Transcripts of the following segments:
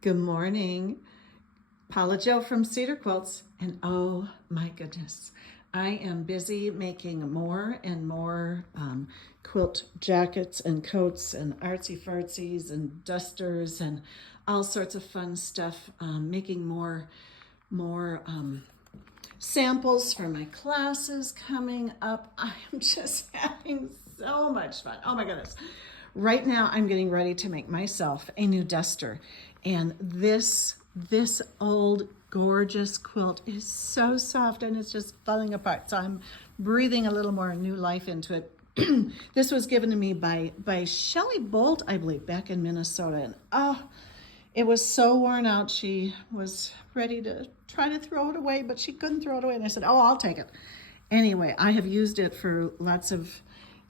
Good morning. Paula Jo from Cedar Quilts, and oh my goodness, I am busy making more and more quilt jackets and coats and artsy fartsies and dusters and all sorts of fun stuff. Making more samples for my classes coming up. I am just having so much fun. Oh my goodness. Right now I'm getting ready to make myself a new duster. And this old gorgeous quilt is so soft and it's just falling apart. So I'm breathing a little more new life into it. This was given to me by Shelley Bolt, I believe, back in Minnesota. And oh, it was so worn out. She was ready to try to throw it away, but she couldn't throw it away. And I said, oh, I'll take it. Anyway, I have used it for lots of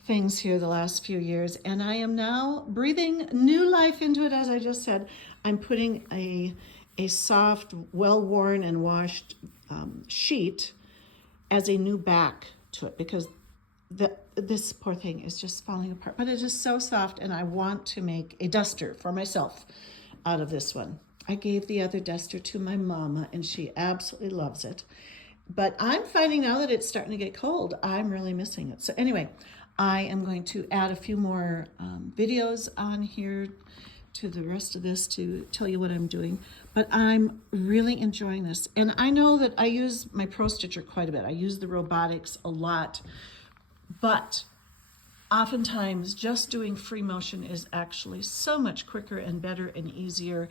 things here the last few years, and I am now breathing new life into it. As I just said, I'm putting a soft, well-worn and washed sheet as a new back to it because this poor thing is just falling apart. But it is so soft, and I want to make a duster for myself out of this one. I gave the other duster to my mama, and she absolutely loves it. But I'm finding now that it's starting to get cold, I'm really missing it. So anyway, I am going to add a few more videos on here to the rest of this to tell you what I'm doing. But I'm really enjoying this. And I know that I use my Pro Stitcher quite a bit. I use the robotics a lot. But oftentimes just doing free motion is actually so much quicker and better and easier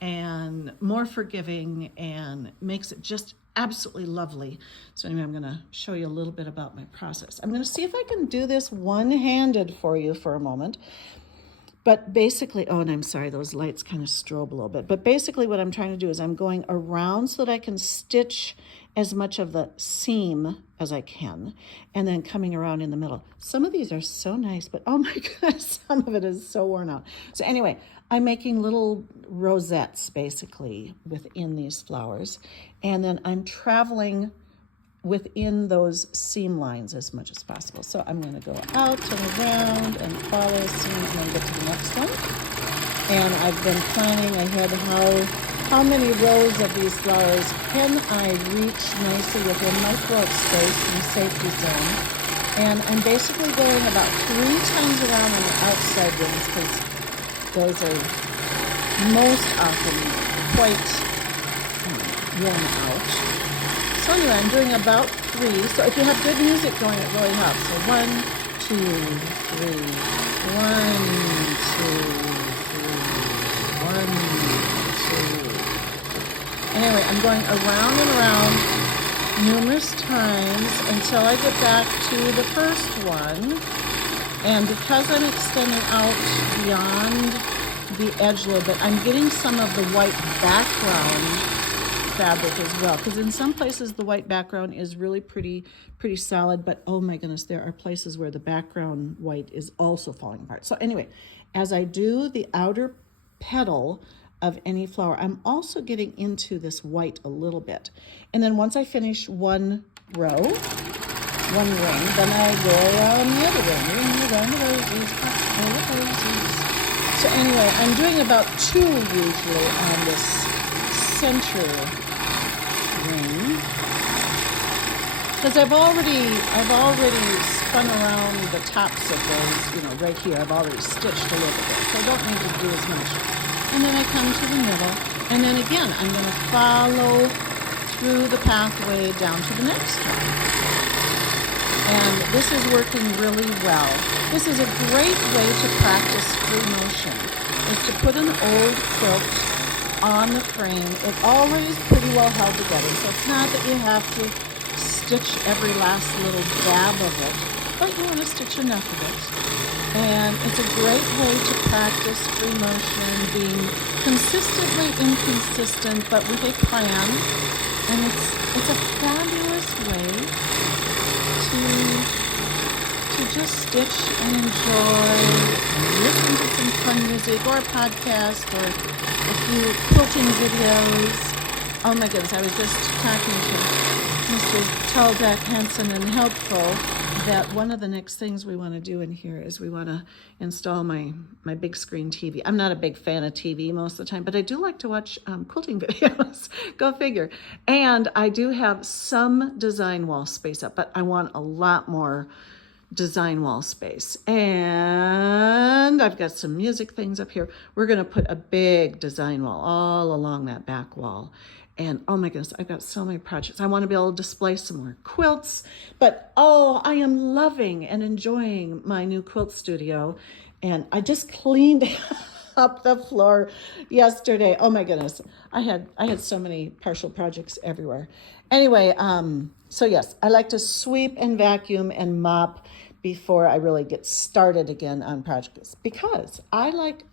and more forgiving and makes it just absolutely lovely. So anyway, I'm going to show you a little bit about my process. I'm going to see if I can do this one-handed for you for a moment. But basically, oh, and I'm sorry, those lights kind of strobe a little bit. But basically what I'm trying to do is I'm going around so that I can stitch as much of the seam as I can, and then coming around in the middle. Some of these are so nice, but oh my goodness, some of it is so worn out. So anyway, I'm making little rosettes basically within these flowers, and then I'm traveling within those seam lines as much as possible. So I'm going to go out and around and follow a seam and then get to the next one. And I've been planning ahead how many rows of these flowers can I reach nicely within my quilt space in the safety zone. And I'm basically going about 3 times around on the outside ones because those are most often quite worn out. So anyway, I'm doing about 3. So if you have good music going, it really helps. So 1, 2, 3, 1, 2, 3, 1, 2. Anyway, I'm going around and around numerous times until I get back to the first one. And because I'm extending out beyond the edge a little bit, I'm getting some of the white background fabric as well, because in some places the white background is really pretty solid, but oh my goodness, there are places where the background white is also falling apart. So anyway, as I do the outer petal of any flower, I'm also getting into this white a little bit. And then once I finish one row, one ring, then I go around the other ring, around the roses, all the roses. So anyway, I'm doing about 2 usually on this center ring, because I've already spun around the tops of those, right here. I've already stitched a little bit, so I don't need to do as much. And then I come to the middle, and then again, I'm going to follow through the pathway down to the next one. And this is working really well. This is a great way to practice free motion, is to put an old quilt on the frame. It already is pretty well held together, so it's not that you have to stitch every last little dab of it, but you want to stitch enough of it. And it's a great way to practice free motion, being consistently inconsistent, but with a plan. And it's a fabulous way to just stitch and enjoy and listen to some fun music or a podcast or a few quilting videos. Oh my goodness, I was just talking to Mr. Taldak Hansen and Helpful that one of the next things we want to do in here is we want to install my big screen TV. I'm not a big fan of TV most of the time, but I do like to watch quilting videos. Go figure. And I do have some design wall space up, but I want a lot more design wall space. And I've got some music things up here. We're going to put a big design wall all along that back wall. And oh my goodness, I've got so many projects. I want to be able to display some more quilts, but oh, I am loving and enjoying my new quilt studio. And I just cleaned up the floor yesterday. Oh my goodness. I had so many partial projects everywhere. Anyway, so yes, I like to sweep and vacuum and mop before I really get started again on projects, because I like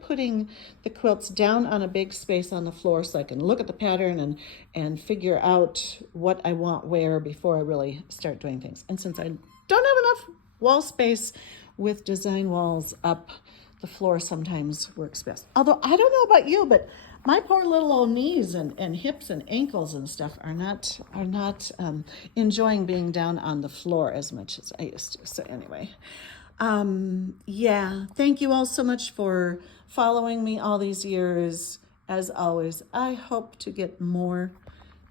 putting the quilts down on a big space on the floor so I can look at the pattern and figure out what I want where before I really start doing things. And since I don't have enough wall space with design walls up, the floor sometimes works best. Although I don't know about you, but my poor little old knees and hips and ankles and stuff are not enjoying being down on the floor as much as I used to. So anyway, yeah, thank you all so much for following me all these years. As always, I hope to get more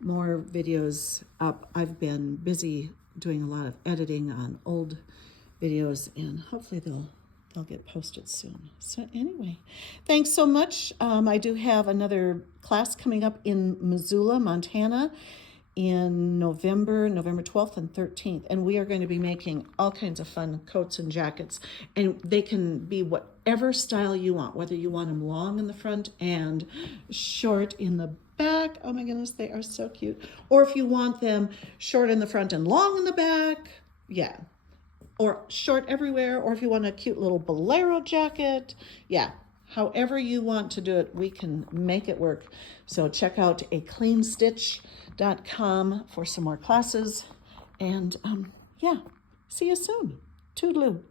videos up. I've been busy doing a lot of editing on old videos, and hopefully they'll get posted soon. So anyway, thanks so much. I do have another class coming up in Missoula, Montana in November 12th and 13th. And we are going to be making all kinds of fun coats and jackets. And they can be whatever style you want, whether you want them long in the front and short in the back. Oh my goodness, they are so cute. Or if you want them short in the front and long in the back, yeah. Or short everywhere, or if you want a cute little bolero jacket, yeah, however you want to do it, we can make it work. So check out acleanstitch.com for some more classes, and yeah, see you soon. Toodaloo.